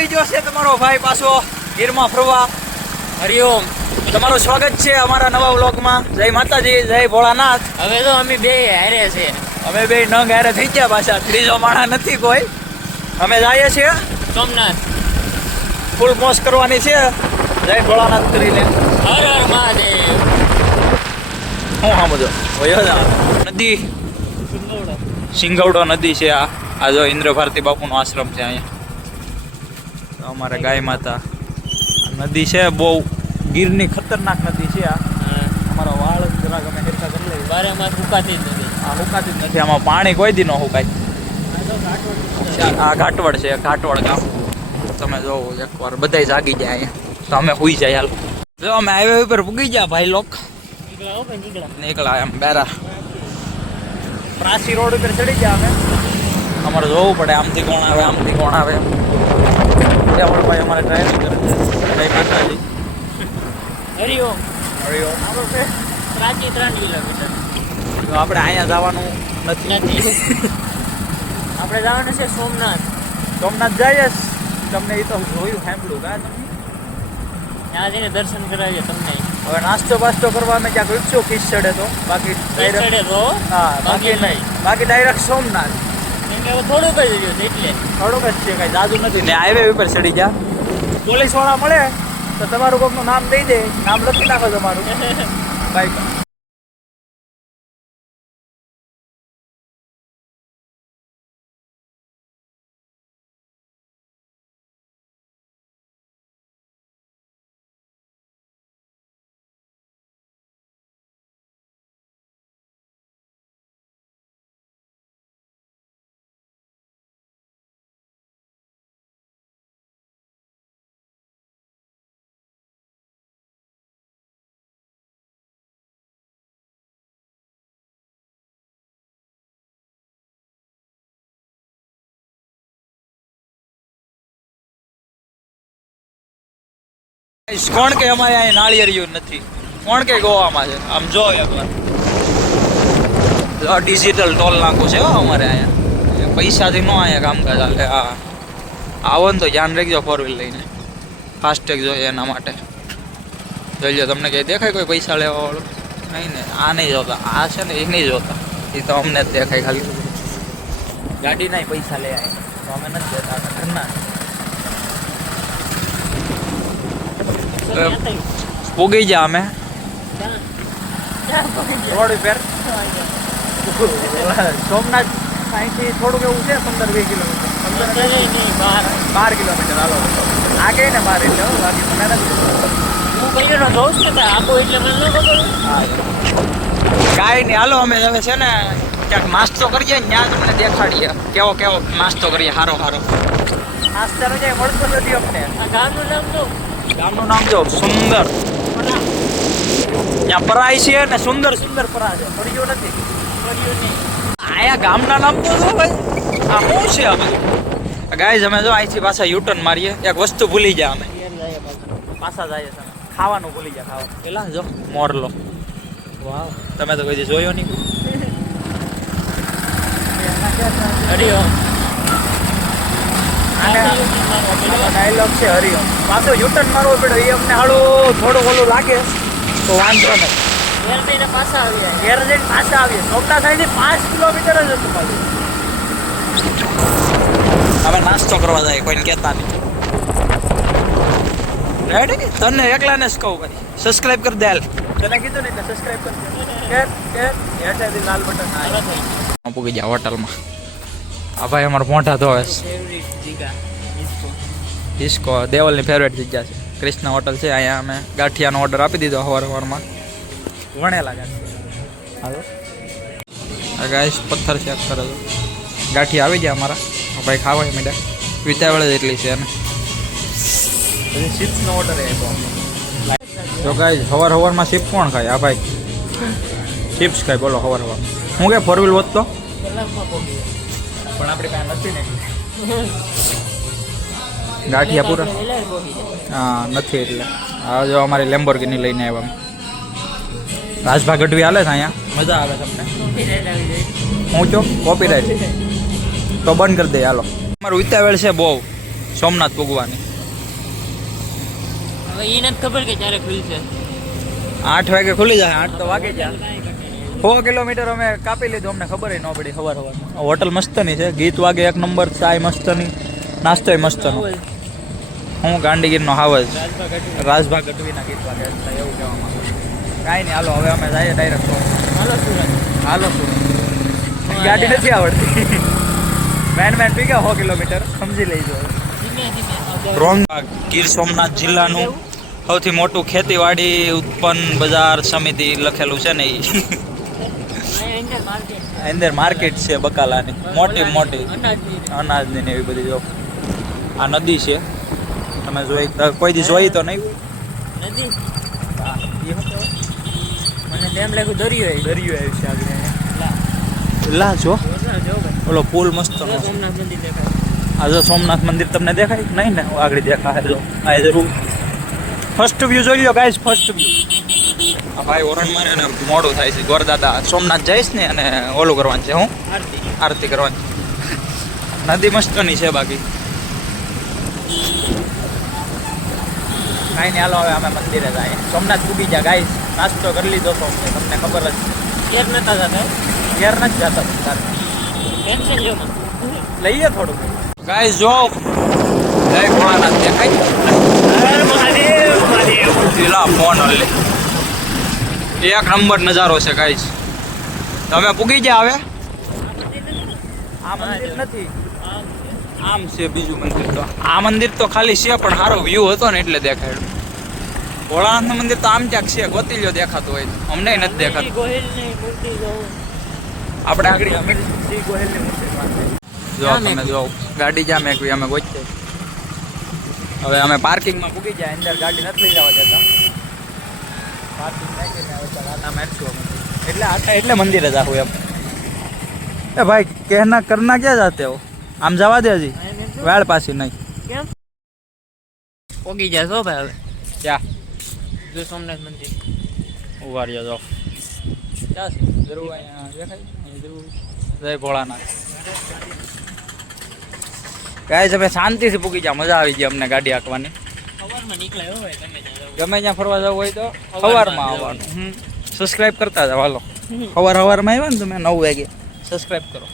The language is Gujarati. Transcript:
આવી ગયો છે તમારો ભાઈ પાછો ગીરમાં ફરવા. હરિઓમ તમારું સ્વાગત છે અમારા નવા વ્લોગમાં. જય માતાજી જય ભોળાનાથ. હવે તો અમે બે હારે છે. અમે બે નંગ હારે થઈ ગયા પાછા. ત્રીજો માણા નથી કોઈ. અમે જઈએ છીએ. સોમનાથ. ફૂલ મોજ કરવાની છે. જય ભોળાનાથ કરીને હર હર મહાદેવ. હું હા બધો નદી. સિંગવડો નદી છે આ. આ જો ઇન્દ્ર ભારતી બાપુનો આશ્રમ છે અહીંયા. અમારે ગાય માતા. નદી છે બહુ ગીરની ખતરનાક નદી છે આ. અમારો વાળ જરાક અમે હેરખા કરી લઈએ. બારે અમારે હુકાતી જ નથી. આ હુકાતી જ નથી આમાં પાણી કોઈ દી ન હુકાય. આ ઘાટવડ છે ઘાટવડ ગામ. તમે જોવો એકવાર બધાય જાગી જાય અહીંયા. તો અમે સુઈ જાય હાલ. જો અમે હાઈવે ઉપર પૂગી ગયા ભાઈ લોક. નીકળા એમ બેરા. પ્રાસી રોડ ઉપર ચડી ગયા અમે. અમારે જોવું પડે આમથી કોણ આવે આમથી કોણ આવે. ત્યાં ભાઈ અમારે ડ્રાઇવિંગ કરે છે? કઈ માતાજી હરિઓમ. છે પ્રાચી ત્રણ કિલોમીટર તો આપણે અહીંયા જવાનું નથી. આપણે જવાનું છે સોમનાથ. સોમનાથ જઈએ. તમને એ તો જોયું સાંભળ્યું કા તમે? ત્યાં જઈને દર્શન કરાવીએ તમને. હવે નાસ્તો બાસ્તો કરવા અમે ક્યાંક ઈચ્છો ખીસ ચડે તો. બાકી તો? હા બાકી નહીં. બાકી ડાયરેક્ટ સોમનાથ. કે થોડુંક જ છે એટલે. થોડુંક જ છે કઈ જાદુ નથી. ને હાઈવે ઉપર ચડી ગયા પોલીસવાળા મળે તો તમારું કોકનું નામ દઈ દે. નામ લખી નાખો તમારું. બાઈક કોણ કે અમારે અહીં નાળિયેરિયું નથી? કોણ કે ગોવામાં છે? આમ જો એકવાર ડિજિટલ ટોલ નાખું છે અમારે અહીંયા પૈસાથી ન અહીંયા કામકાજ ચાલે હા આવો ને તો ધ્યાન રાખજો ફોર વ્હીલ લઈને. ફાસ્ટેગ જોઈએ એના માટે. જોઈ તમને કંઈ દેખાય કોઈ પૈસા લેવાવાળું? નહીં ને, આ નહીં જોતા. આ છે ને, એ નહીં જોતા. એ તો અમને જ દેખાય ખાલી. ગાડીના પૈસા લે તો અમે નથી દેતા ઘરના ત્યાં થઈ. પૂગી જા અમે ત્યાં- ત્યાં પહોંચી ગયા. રોડ ઉપર સોમનાથ અહીંથી થોડુંક એવું છે પંદર વીસ કિલોમીટર પંદર અત્યારે નહીં, બહાર. બાર કિલોમીટર હાલો આ કઈ ને બાર એટલે હો, બાકી મને નથી હું કહીને જોઉં છું ને આબુ એટલે મને ન ખબર હોય. કાંઈ નહીં હાલો અમે હવે છે ને ક્યાંક નાસ્તો કરીએ ને ત્યાં તમને દેખાડીએ કેવો કેવો નાસ્તો કરીએ હારો હારો નાસ્તાનો ક્યાંય મળતો નથી અમને આ ગામનું નામ શું? ગામનું નામ જો સુંદર. ત્યાં પરાય છે ને સુંદર સુંદર પરા છે. ગયો નથી. પડ્યું નહીં. આયા ગામના નામ તો જો ભાઈ? આ શું છે અમે ગાઈઝ અમે જો અહીંથી પાછા યુટર્ન મારીએ. એક વસ્તુ ભૂલી ગયા અમે. પાછા. જાય ખાવાનું ભૂલી ગયા ખાવાનું. પેલા જો મોરલો. વાવ તમે તો કોઈ જોયો નહીં. હરિઓમ. પેલો. ડાયલોગ છે હરિઓમ પાછો યુટર્ન મારવો પડે. એ અમને હાડું થોડું ઓલું લાગે તો વાંધો નહીં. પાછા આવ્યા ઘેર જઈને પાછા આવીએ. સોમનાથ અહીંથી પાંચ કિલોમીટર જ હતું પાછું હવે નાસ્તો કરવા જાય કોઈને કહેતા નહીં. રેડી તને એકલાને જ કહું ભાઈ. સબસ્ક્રાઇબ કરી દે હાલ. તને કીધું ને એટલે સબસ્ક્રાઇબ કરી દે. કે કે લાલ બટન. પૂગી ગયા હોટલમાં. આ ભાઈ અમારા મોઢા ધોવે. ડિસ્કો દેવલની ફેવરેટ જગ્યા છે. કૃષ્ણ હોટલ છે અહીંયા અમે ગાંઠિયાનો ઓર્ડર આપી દીધો સવાર સવારમાં વણેલા ગાંઠિયા. ગાઈસ પથ્થર ચેક કરે છે. ગાંઠિયા આવી ગયા અમારા. ભાઈ ખાવા માંડ્યા. વિતાવળ જ એટલી છે એને. પછી ચિપ્સનો ઓર્ડર આપ્યો તો ગાઈસ હવાર હવારમાં ચિપ કોણ ખાય? આ ભાઈ. ચિપ્સ ખાય બોલો હવાર હવાર હું કે ફોર વ્હીલ વધતો? કલાકમાં પણ આપણી પાસે નથી ને. ગાંઠિયા પૂરા? પહોંચી. હા નથી એટલે. આ જો અમારી લેમ્બોર્ગિની લઈને આવ્યા રાજભા ગઢવી હાલે છે અહીંયા? મજા આવે તમને. હું હું છો? કોપીરાઈટ તો બંધ કરી દે હાલો. અમારું વિતાવેળ છે બહુ સોમનાથ પૂગવાની હવે એ નથી ખબર કે ક્યારે ખુલશે. આઠ વાગે ખુલી જાય આઠ તો વાગે જાય સો કિલોમીટર અમે કાપી લીધું અમને ખબર ન પડી ખબર ખબર હોટલ મસ્તની છે ગીત વાગે એક નંબર ચાય મસ્તની નાસ્તોય મસ્તનો. હું ગાંધીગીરનો હાવજ રાજભા ગઢવીના ગીત વાગે એવું કહેવામાં કાંઈ નહીં હાલો હવે અમે જઈએ ડાયરેક્ટ હાલો સુરત. હાલો સુરત. ગાડી નથી આવડતી. મેન મેન પી ગયા સો કિલોમીટર? સમજી લઈજો. રોંગ ગીર સોમનાથ જિલ્લાનું સૌથી મોટું ખેતીવાડી ઉત્પન્ન બજાર સમિતિ લખેલું છે ને અહીંયા અંદર માર્કેટ છે બકાલાની. મોટી મોટી. અનાજની ને એવી બધી જો. આ નદી છે. તમે જોઈ કોઈ દી જોઈ તો નહીં? નદી? મને તેમ લાગ્યું દરિયો દરિયો આવ્યું છે આગળ લા, જો. ઓલો પુલ મસ્ત સોમનાથ મંદિર દેખાય. આ જો સોમનાથ મંદિર તમને દેખાય? નહીં ને? આગળ દેખાય. જો આ જરૂર ફર્સ્ટ વ્યૂ જોઈ લો ગાઈસ ફર્સ્ટ વ્યૂ આ ભાઈ ઓરણ મારે અને મોડું થાય છે. ગોરદાદા સોમનાથ જઈશ ને અને ઓલું કરવાનું છે હું? આરતી આરતી કરવાની. નદી મસ્તની છે બાકી. કાંઈ નહીં હાલો હવે અમે મંદિરે જાય. સોમનાથ ડૂબી જાય ગાઈસ. નાસ્તો કરી લીધો તો તમને ખબર જ કેર નતા જતા? ઘેર નથી જતા તારે. ટેન્શન લ્યો લઈએ થોડુંક ગાઈસ જો. જય ભોળાનાથ. દેખાય મહાદેવ મહાદેવ. ફોન હલે એક નંબર નજારો છે ગાઈસ તમે પૂગી ગયા હવે? આ મંદિર નથી. આમ છે બીજું મંદિર તો. આ મંદિર તો ખાલી છે પણ સારો વ્યૂ હતો ને એટલે દેખાયું. ભોળાનાથનું મંદિર તો આમ ક્યાંક છે ગોતીલ્યો દેખાતો હોય. અમને નથી દેખાતો. આપણે આગળ. જો તમે જો ગાડી જામે એકવી અમે ગોચતે હવે અમે પાર્કિંગમાં પૂગી જાય અંદર ગાડી નથી લઈ જવા દેતા. એટલે આટા એટલે મંદિર જ આવું એમ. એ ભાઈ કહેના કરના ક્યાં જાતે હો? આમ જવા દે હજી. વેળ પાછી નહીં પોગી છો ભાઈ હવે? ક્યાં? જો સોમનાથ મંદિર. ઉવારી રહ્યો જો ભોળાના છે? જરૂર અહીંયા દેખાય જરૂર જય ભોળાનાથ. ગાય તમે શાંતિથી પૂકી જા મજા આવી ગઈ અમને ગાડી હાંકવાની. સવારમાં નીકળાય હોય તમે ગમે ત્યાં ફરવા જવું હોય તો સવારમાં. આવવાનું. સબસ્ક્રાઇબ કરતા જાવ હાલો. સવાર સવારમાં આવ્યા ને તમે નવ વાગે. સબસ્ક્રાઇબ કરો.